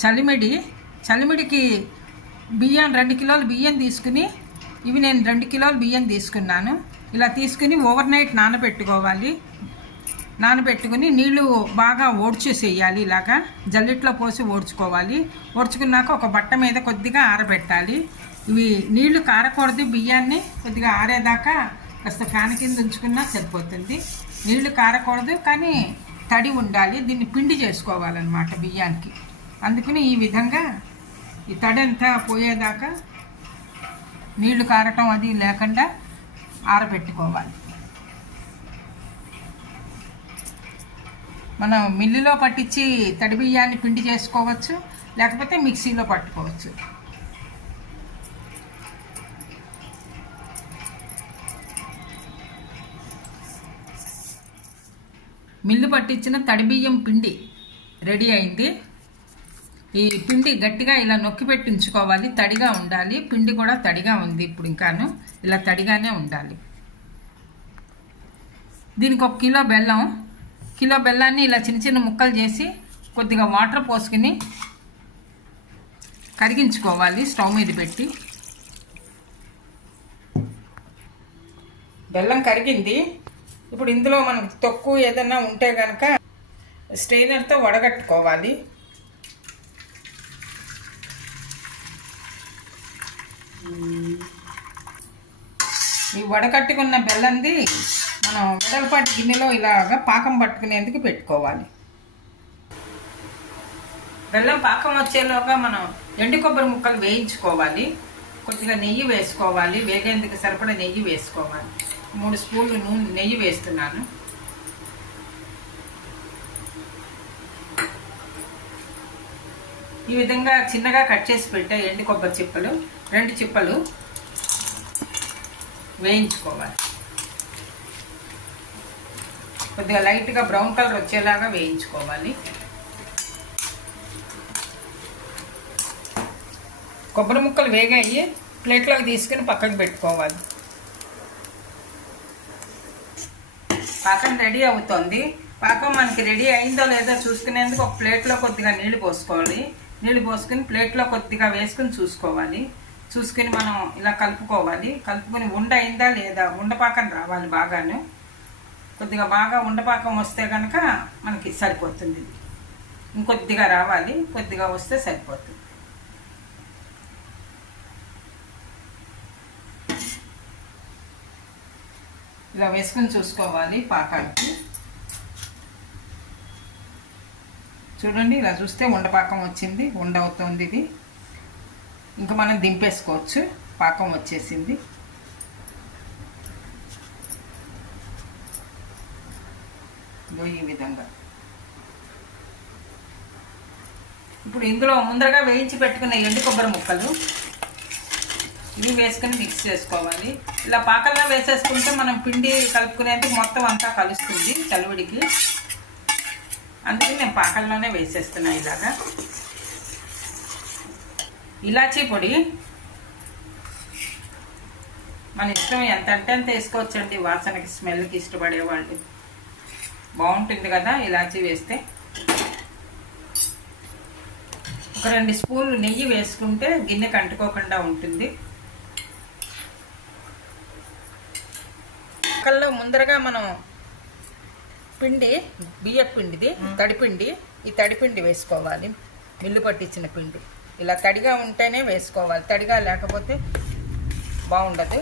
చలిమిడి చలిమిడికి బియ్యం రెండు కిలోలు బియ్యం తీసుకుని ఇవి నేను రెండు కిలోలు బియ్యం తీసుకున్నాను. ఇలా తీసుకుని ఓవర్ నైట్ నానబెట్టుకోవాలి. నానబెట్టుకుని నీళ్ళు బాగా ఓడ్చేసేయాలి ఇలాగా. జల్లిట్లో పోసి ఓడ్చుకోవాలి. ఓడ్చుకున్నాక ఒక బట్ట మీద కొద్దిగా ఆరబెట్టాలి. ఇవి నీళ్ళు కారకూడదు. బియ్యాన్ని కొద్దిగా ఆరేదాకా కాస్త ఫ్యాన్ కింద ఉంచుకున్నా సరిపోతుంది. నీళ్ళు కారకూడదు కానీ తడి ఉండాలి. దీన్ని పిండి చేసుకోవాలన్నమాట బియ్యానికి. అందుకని ఈ విధంగా ఈ తడి పోయేదాకా నీళ్ళు కారటం అది లేకుండా ఆరబెట్టుకోవాలి. మనం మిల్లులో పట్టించి తడి బియ్యాన్ని పిండి చేసుకోవచ్చు లేకపోతే మిక్సీలో పట్టుకోవచ్చు. మిల్లు పట్టించిన తడి బియ్యం పిండి రెడీ అయింది. ఈ పిండి గట్టిగా ఇలా నొక్కి పెట్టించుకోవాలి తడిగా ఉండాలి. పిండి కూడా తడిగా ఉంది ఇప్పుడు ఇంకాను. ఇలా తడిగానే ఉండాలి. దీనికి ఒక కిలో బెల్లం. కిలో బెల్లాన్ని ఇలా చిన్న చిన్న ముక్కలు చేసి కొద్దిగా వాటర్ పోసుకుని కరిగించుకోవాలి స్టవ్ మీద పెట్టి. బెల్లం కరిగింది. ఇప్పుడు ఇందులో మనకు తొక్కు ఏదైనా ఉంటే కనుక స్ట్రెయినర్తో వడగట్టుకోవాలి. ఈ వడకట్టుకున్న బెల్లంది మనం వెడల్పాటి గిన్నెలో ఇలాగా పాకం పట్టుకునేందుకు పెట్టుకోవాలి. బెల్లం పాకం వచ్చేలోగా మనం ఎండు కొబ్బరి ముక్కలు వేయించుకోవాలి. కొద్దిగా నెయ్యి వేసుకోవాలి. వేగేందుకు సరిపడా నెయ్యి వేసుకోవాలి. మూడు స్పూన్లు నూనె నెయ్యి వేస్తున్నాను. ఈ విధంగా చిన్నగా కట్ చేసి పెట్టా ఎండు కొబ్బరి చిప్పలు. రెండు చిప్పలు వేయించుకోవాలి. కొద్దిగా లైట్గా బ్రౌన్ కలర్ వచ్చేలాగా వేయించుకోవాలి. కొబ్బరి ముక్కలు వేగాయి ప్లేట్లోకి తీసుకుని పక్కకు పెట్టుకోవాలి. పాకం రెడీ అవుతుంది. పాకం మనకి రెడీ అయిందో లేదో చూసుకునేందుకు ఒక ప్లేట్లో కొద్దిగా నీళ్ళు పోసుకోవాలి. నీళ్ళు పోసుకుని ప్లేట్లో కొద్దిగా వేసుకుని చూసుకోవాలి. చూసుకుని మనం ఇలా కలుపుకోవాలి. కలుపుకొని ఉండ అయిందా లేదా? ఉండపాకం రావాలి బాగాను. కొద్దిగా బాగా ఉండపాకం వస్తే కనుక మనకి సరిపోతుంది. ఇంకొద్దిగా రావాలి. కొద్దిగా వస్తే సరిపోతుంది. ఇలా వేసుకుని చూసుకోవాలి పాకానికి. చూడండి ఇలా చూస్తే ఉండపాకం వచ్చింది. ఉండ అవుతుంది ఇది. ఇంకా మనం దింపేసుకోవచ్చు. పాకం వచ్చేసింది. ఈ విధంగా. ఇప్పుడు ఇందులో ముందరగా వేయించి పెట్టుకున్న ఎండు కొబ్బరి ముక్కలు. ఇవి వేసుకుని మిక్స్ చేసుకోవాలి. ఇలా పాకల్లో వేసేసుకుంటే మనం పిండి కలుపుకునేందుకు మొత్తం అంతా కలుస్తుంది చలువుడికి. అందుకే నేను పాకల్లోనే వేసేస్తున్నాను ఇలాగా. ఇలాచీ పొడి. మన ఇష్టం ఎంత అంటే అంత వేసుకోవచ్చండి. వాసనకి స్మెల్కి ఇష్టపడే వాళ్ళు. బాగుంటుంది కదా ఇలాచీ వేస్తే. ఒక రెండు స్పూన్లు నెయ్యి వేసుకుంటే గిన్నెకి అంటుకోకుండా ఉంటుంది. పక్కల్లో ముందరగా మనం పిండి బియ్య పిండిది తడిపిండి ఈ తడిపిండి వేసుకోవాలి. మిల్లు పట్టించిన పిండి. ఇలా తడిగా ఉంటేనే వేసుకోవాలి. తడిగా లేకపోతే బాగుండదు.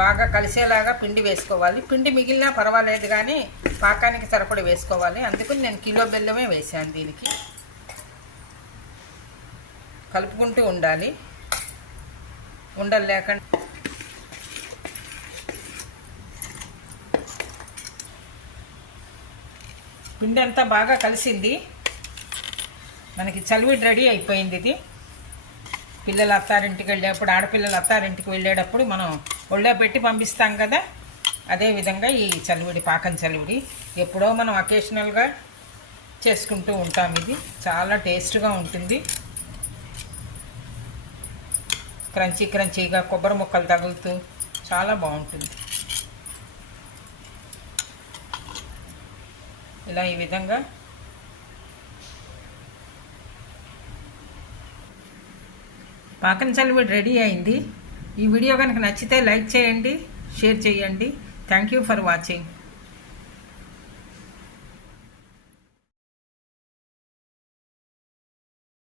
బాగా కలిసేలాగా పిండి వేసుకోవాలి. పిండి మిగిలినా పర్వాలేదు కానీ పాకానికి సరిపడి వేసుకోవాలి. అందుకని నేను కిలో బెల్లమే వేసాను దీనికి. కలుపుకుంటూ ఉండాలి. ఉండలు లేకుండా పిండి అంతా బాగా కలిసింది. మనకి చలివిడి రెడీ అయిపోయింది ఇది. పిల్లలు అత్తారింటికి వెళ్ళేటప్పుడు ఆడపిల్లలు అత్తారింటికి వెళ్ళేటప్పుడు మనం ఒళ్ళో పెట్టి పంపిస్తాం కదా. అదే విధంగా ఈ చలివిడి పాకం చలివిడి ఎప్పుడో మనం అకేషనల్గా చేసుకుంటూ ఉంటాం ఇది. చాలా టేస్ట్గా ఉంటుంది. క్రంచీ క్రంచీగా కొబ్బరి ముక్కలు తగులుతూ చాలా బాగుంటుంది. ఇలా ఈ విధంగా పాకం చలివిడి రెడీ అయింది. ఈ వీడియో కనుక నచ్చితే లైక్ చేయండి షేర్ చేయండి. Thank you for watching